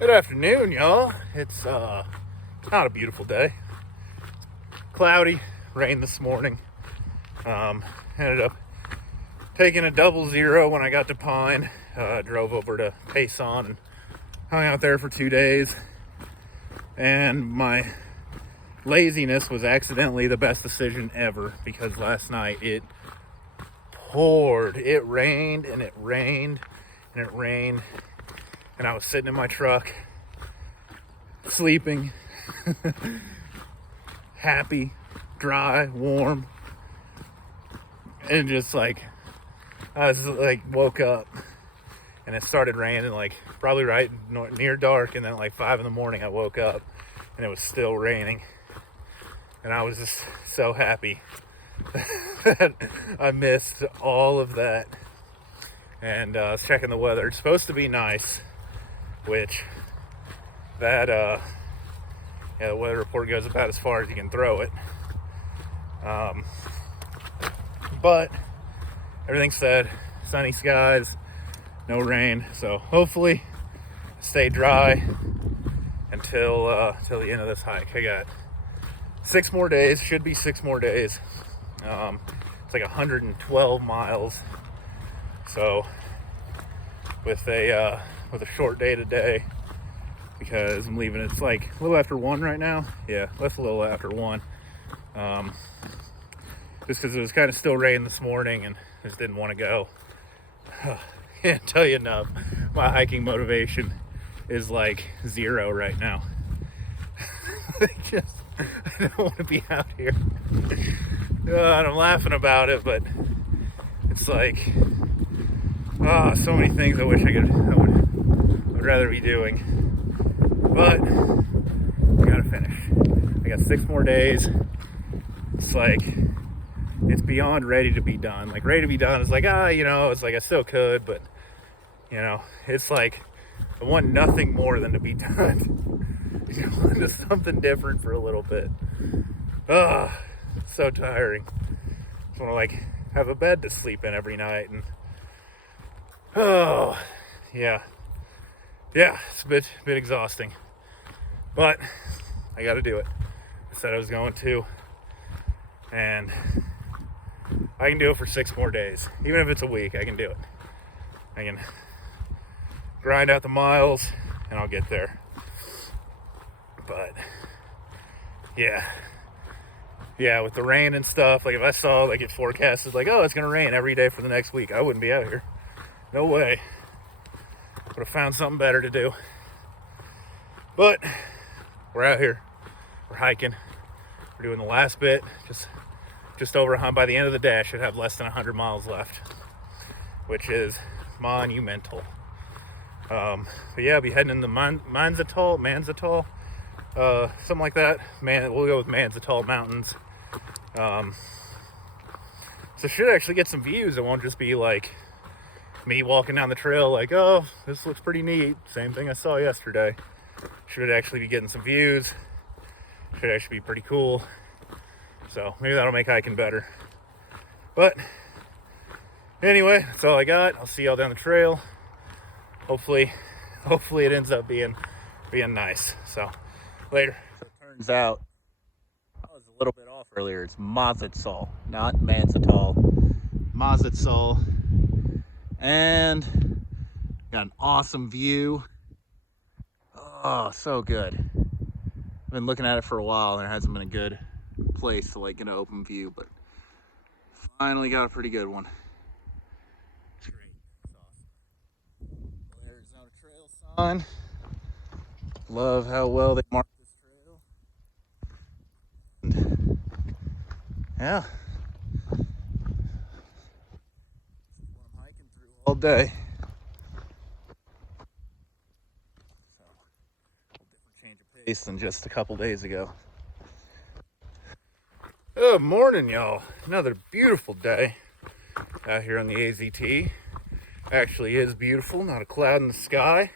Good afternoon, y'all. It's not a beautiful day. Cloudy, rain this morning. Ended up taking a 00 when I got to Pine. Drove over to Payson and hung out there for 2 days. And my laziness was accidentally the best decision ever, because last night it poured. It rained and it rained and it rained. And I was sitting in my truck, sleeping, happy, dry, warm, and just like, I was like, woke up, and it started raining, like, probably right near dark, and then at like 5 in the morning I woke up, and it was still raining, and I was just so happy that I missed all of that. And I was checking the weather. It's supposed to be nice, which that the weather report goes about as far as you can throw it. But everything's said, sunny skies, no rain, so hopefully stay dry until the end of this hike. I got 6 more days, should be 6 more days. It's like 112 miles, so with a short day today, because I'm leaving. It's like a little after 1 right now. Yeah, that's a little after 1. Just because it was kind of still raining this morning and just didn't want to go. Can't tell you enough. My hiking motivation is like 0 right now. I don't want to be out here. And I'm laughing about it, but it's like, so many things I wish I would rather be doing. But I gotta finish. I got 6 more days. It's like, it's beyond ready to be done. Like, ready to be done is like, it's like I still could, but it's like I want nothing more than to be done. Just something different for a little bit. So tiring. Just want to like have a bed to sleep in every night, and yeah, it's a bit exhausting, but I got to do it. I said I was going to, and I can do it for 6 more days. Even if it's a week, I can do it. I can grind out the miles, and I'll get there. But yeah, with the rain and stuff, like if I saw like it forecasted like, it's gonna rain every day for the next week, I wouldn't be out here. No way. Would have found something better to do. But we're out here. We're hiking. We're doing the last bit. Just over by the end of the day, I should have less than 100 miles left, which is monumental. But yeah, I'll be heading into Mazatzal, something like that. We'll go with Mazatzal Mountains. So should actually get some views. It won't just be like me walking down the trail like, oh, this looks pretty neat, same thing I saw yesterday. Should actually be getting some views. Should actually be pretty cool. So maybe that'll make hiking better. But anyway, that's all I got. I'll see y'all down the trail. Hopefully it ends up being nice. So later. So it turns out I was a little bit off earlier. It's Mazatzal, not Mazatzal. Mazatzal. And got an awesome view. Oh, so good. I've been looking at it for a while, and there hasn't been a good place to like get an open view, but finally got a pretty good one. It's great. It's awesome. Arizona Trail sign. Love how well they marked this trail. And yeah. This is what I'm hiking through all day. So, a different change of pace than just a couple days ago. Good morning, y'all. Another beautiful day out here on the AZT. Actually is beautiful, not a cloud in the sky.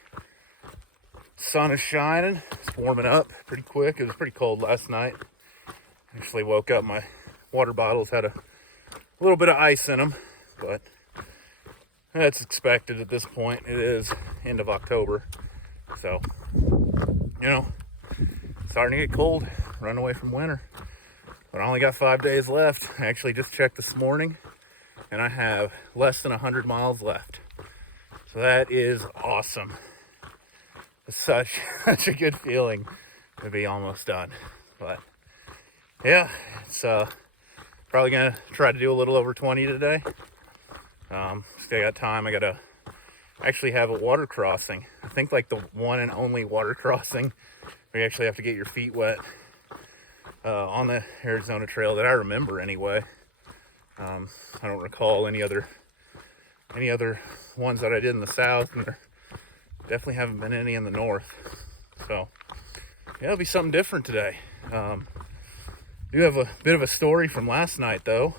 Sun is shining. It's warming up pretty quick. It was pretty cold last night. Actually woke up, my water bottles had a little bit of ice in them, but that's expected at this point. It is end of October, so you know, starting to get cold, run away from winter. But I only got 5 days left. I actually just checked this morning, and I have less than 100 miles left. So that is awesome. It's such a good feeling to be almost done. But yeah, it's probably gonna try to do a little over 20 today. Still got time. I gotta actually have a water crossing. I think like the one and only water crossing where you actually have to get your feet wet on the Arizona Trail that I remember anyway. I don't recall any other ones that I did in the south, and there definitely haven't been any in the north. So yeah, it'll be something different today. Do have a bit of a story from last night though.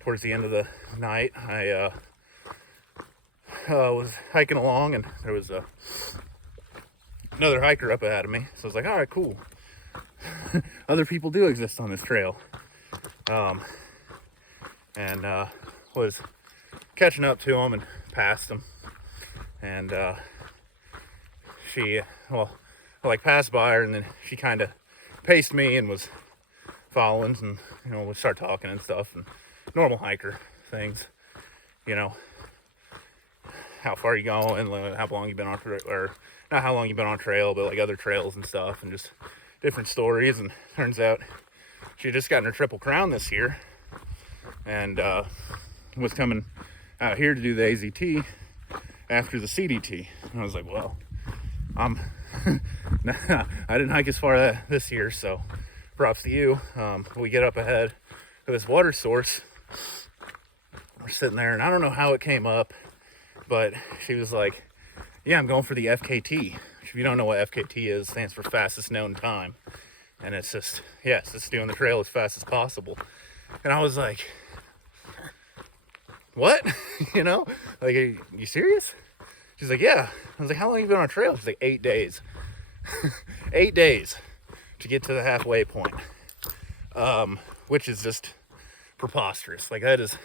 Towards the end of the night, I was hiking along, and there was another hiker up ahead of me. So I was like, all right, cool. Other people do exist on this trail. And was catching up to him and passed him. And she, well, I like passed by her, and then she kind of paced me and was following, and you know, we start talking and stuff, and normal hiker things, you know, how far you going, how long you been on trail, or not how long you been on trail, but like other trails and stuff, and just different stories. And turns out she had just gotten her Triple Crown this year, and was coming out here to do the AZT after the CDT. And I was like, well, I didn't hike as far this year, so props to you. We get up ahead of this water source. We're sitting there, and I don't know how it came up, but she was like, yeah, I'm going for the FKT. If you don't know what FKT is, it stands for fastest known time. And it's just, yes, it's doing the trail as fast as possible. And I was like, what? You know, like, are you serious? She's like, yeah. I was like, how long have you been on a trail? She's like, 8 days. 8 days to get to the halfway point. Which is just preposterous. Like, that is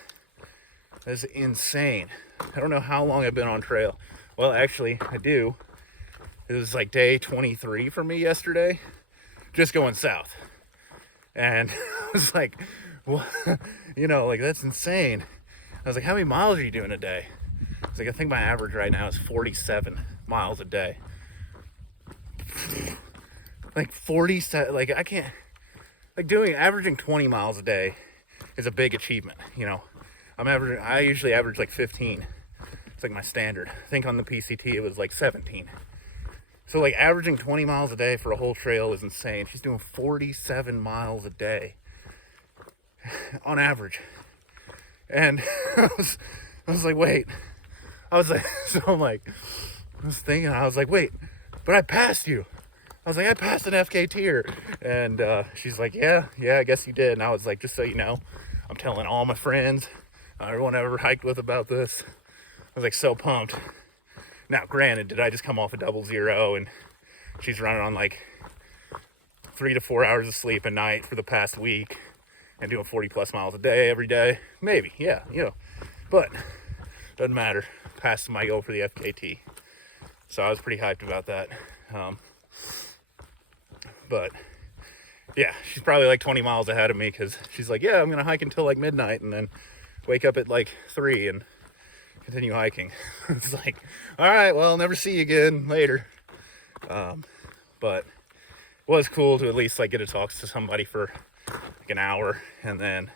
insane. I don't know how long I've been on trail. Well, actually, I do. It was like day 23 for me yesterday, just going south. And I was like, well, you know, like, that's insane. I was like, how many miles are you doing a day? I was like, I think my average right now is 47 miles a day. Like 47, like I can't, like averaging 20 miles a day is a big achievement, you know. I usually average like 15. It's like my standard. I think on the PCT it was like 17. So like averaging 20 miles a day for a whole trail is insane. She's doing 47 miles a day on average. And I was like, wait. I was like, so I'm like, I was thinking, I was like, wait, but I passed you. I was like, I passed an FKTer. And she's like, yeah, I guess you did. And I was like, just so you know, I'm telling all my friends, everyone I ever hiked with about this. I was like, so pumped. Now, granted, did I just come off a 00 and she's running on like 3 to 4 hours of sleep a night for the past week and doing 40 plus miles a day every day? Maybe, yeah, you know, but doesn't matter. Passed my goal for the FKT. So I was pretty hyped about that. But yeah, she's probably like 20 miles ahead of me, because she's like, yeah, I'm gonna hike until like midnight and then wake up at like 3 and continue hiking. It's like, all right, well, I'll never see you again later. But it was cool to at least like get to talk to somebody for like an hour, and then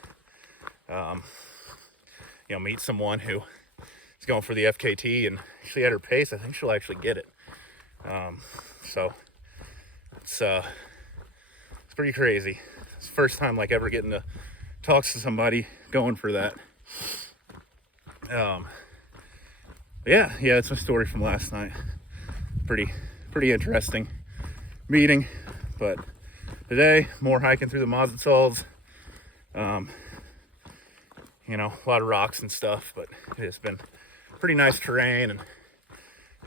you know, meet someone who is going for the FKT, and actually at her pace, I think she'll actually get it. So it's pretty crazy. It's the first time like ever getting to talk to somebody going for that. Yeah, it's my story from last night. Pretty interesting meeting. But today, more hiking through the Mazatzals. You know, a lot of rocks and stuff, but it's been pretty nice terrain, and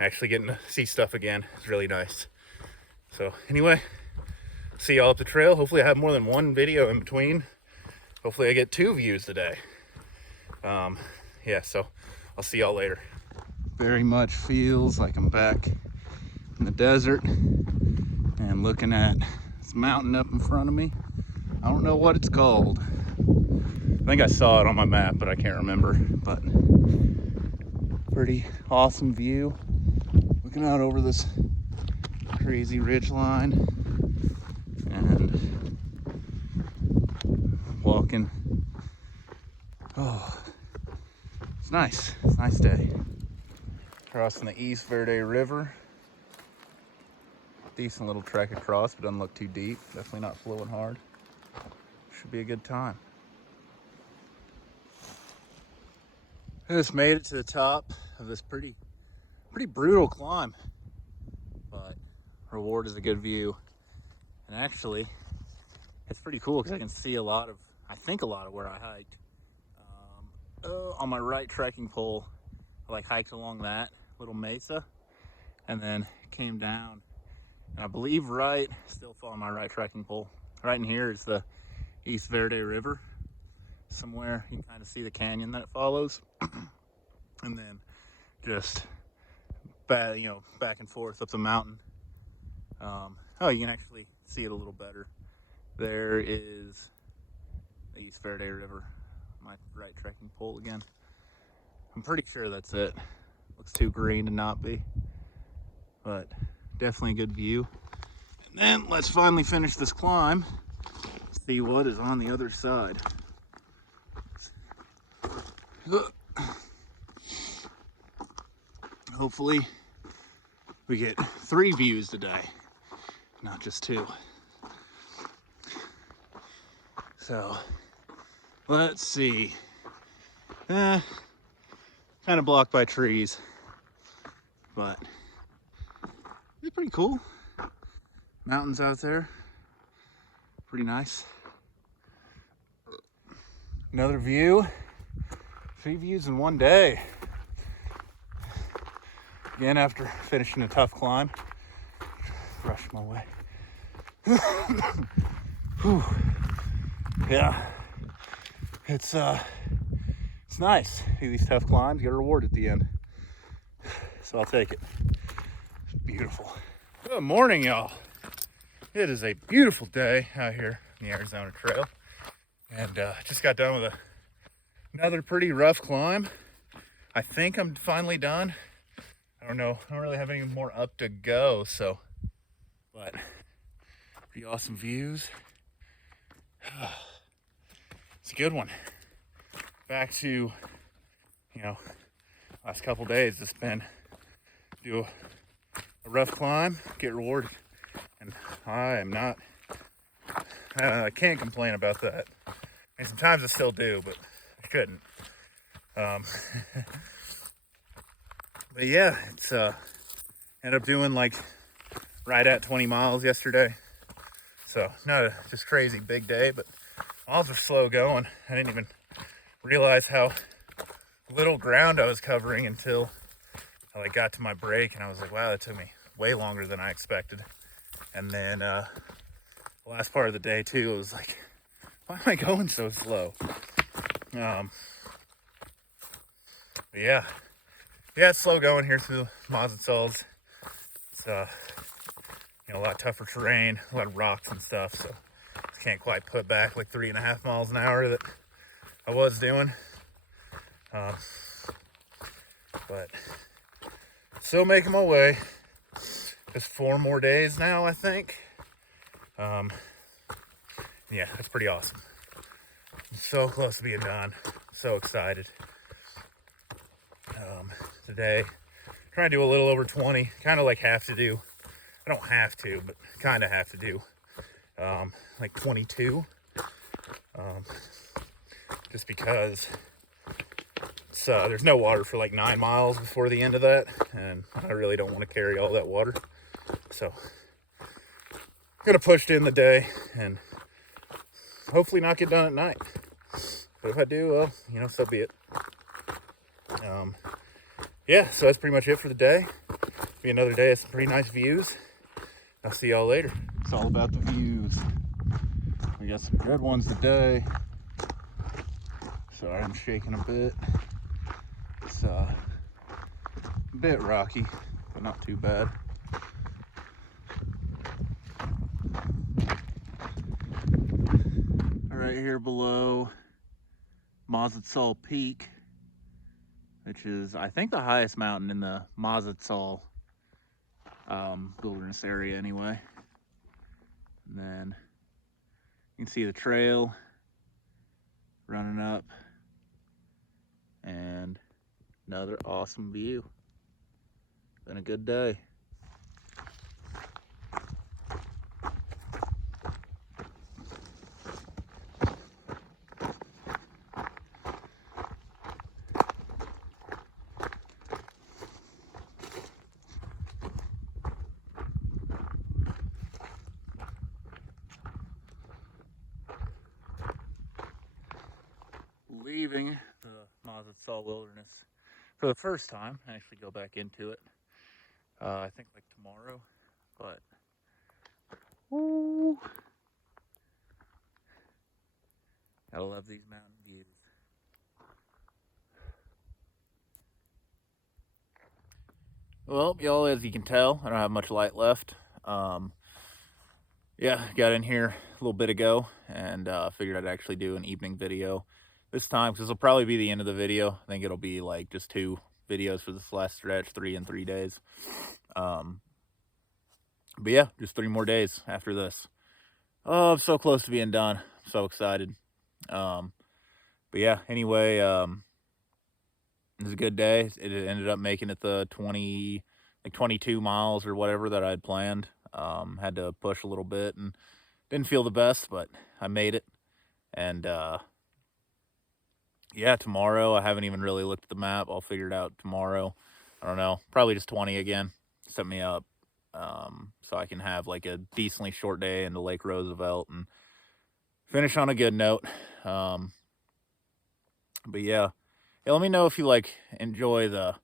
actually getting to see stuff again is really nice. So anyway, see y'all up the trail. Hopefully I have more than one video in between. Hopefully I get 2 views today. Yeah, so I'll see y'all later. Very much feels like I'm back in the desert. and looking at this mountain up in front of me. I don't know what it's called. I think I saw it on my map, but I can't remember. But pretty awesome view. Looking out over this crazy ridge line and walking. Oh, it's nice. It's a nice day. Crossing the East Verde River. Decent little trek across, but doesn't look too deep. Definitely not flowing hard. Should be a good time. I just made it to the top of this pretty brutal climb, but reward is a good view. And actually, it's pretty cool because I can see I think a lot of where I hiked. On my right trekking pole, I hiked along that little mesa and then came down. And I believe still following my right trekking pole. Right in here is the East Verde River. Somewhere you can kind of see the canyon that it follows. And then just back and forth up the mountain. Oh, you can actually see it a little better. There is the East Verde River. My right trekking pole again. I'm pretty sure that's it. Looks too green to not be, but definitely a good view. And then let's finally finish this climb. See what is on the other side. Hopefully we get 3 views today, not just 2. So let's see. Kind of blocked by trees, but it's pretty cool. Mountains out there, pretty nice. Another view. 3 views in one day. Again, after finishing a tough climb. Rush my way. Whew. Yeah, it's nice. Do these tough climbs, get a reward at the end. So I'll take it. It's beautiful. Good morning, y'all. It is a beautiful day out here in the Arizona Trail, and just got done with another pretty rough climb. I think I'm finally done. I don't know. I don't really have any more up to go, but pretty awesome views. It's a good one. Back to, last couple days, it's been do a rough climb, get rewarded, and I can't complain about that. And sometimes I still do, but I couldn't. But yeah, it's ended up doing right at 20 miles yesterday. So not a just crazy big day, but miles are slow going. I didn't even realize how little ground I was covering until I got to my break, and I was like, wow, that took me way longer than I expected. And then the last part of the day too, it was like, why am I going so slow? But yeah, it's slow going here through Mazatzal. It's a lot tougher terrain, a lot of rocks and stuff, so I can't quite put back 3.5 miles an hour that I was doing. But still making my way. Just 4 more days now, I think. Yeah, that's pretty awesome. I'm so close to being done. So excited. Today, trying to do a little over 20. Kind of have to do. I don't have to, but kind of have to do 22. Just because there's no water for 9 miles before the end of that, and I really don't want to carry all that water. So I'm gonna push it in the day and hopefully not get done at night. But if I do, well, so be it. Yeah, so that's pretty much it for the day. Be another day of some pretty nice views. I'll see y'all later. It's all about the views. We got some good ones today. Sorry, I'm shaking a bit. It's a bit rocky, but not too bad. right here below Mazatzal Peak, which is, I think, the highest mountain in the Mazatzal wilderness area anyway. And then you can see the trail running up, and another awesome view. Been a good day. Leaving the Mazatzal Wilderness for the first time. I actually go back into it. I think like tomorrow, but woo, gotta love these mountain views. Well, y'all, as you can tell, I don't have much light left. Yeah, got in here a little bit ago and figured I'd actually do an evening video this time, because it'll probably be the end of the video. I think it'll be like just 2 videos for this last stretch, 3 in 3 days. But yeah, just 3 more days after this. Oh, I'm so close to being done. I'm so excited. But yeah, anyway, it was a good day. It ended up making it the 22 miles or whatever that I'd planned. Had to push a little bit and didn't feel the best, but I made it. And yeah, tomorrow, I haven't even really looked at the map. I'll figure it out tomorrow. I don't know, probably just 20 again. Set me up so I can have like a decently short day into Lake Roosevelt and finish on a good note. But yeah, let me know if you like enjoy the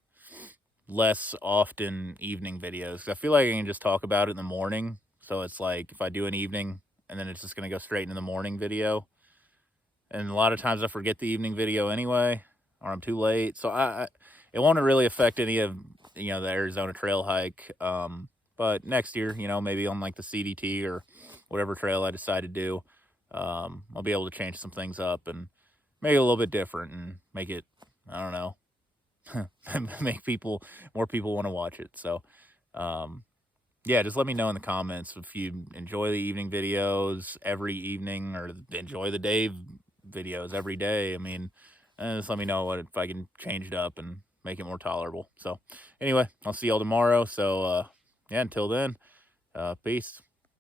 less often evening videos, 'cause I feel like I can just talk about it in the morning. So it's like if I do an evening and then it's just gonna go straight into the morning video, and a lot of times I forget the evening video anyway, or I'm too late. So it won't really affect any of the Arizona trail hike. But next year, maybe on like the CDT or whatever trail I decide to do, I'll be able to change some things up and make it a little bit different and make it, I don't know, make more people want to watch it. So, yeah, just let me know in the comments if you enjoy the evening videos every evening or enjoy the day videos every day. I mean, just let me know if I can change it up and make it more tolerable. So anyway, I'll see y'all tomorrow. So, yeah, until then, peace.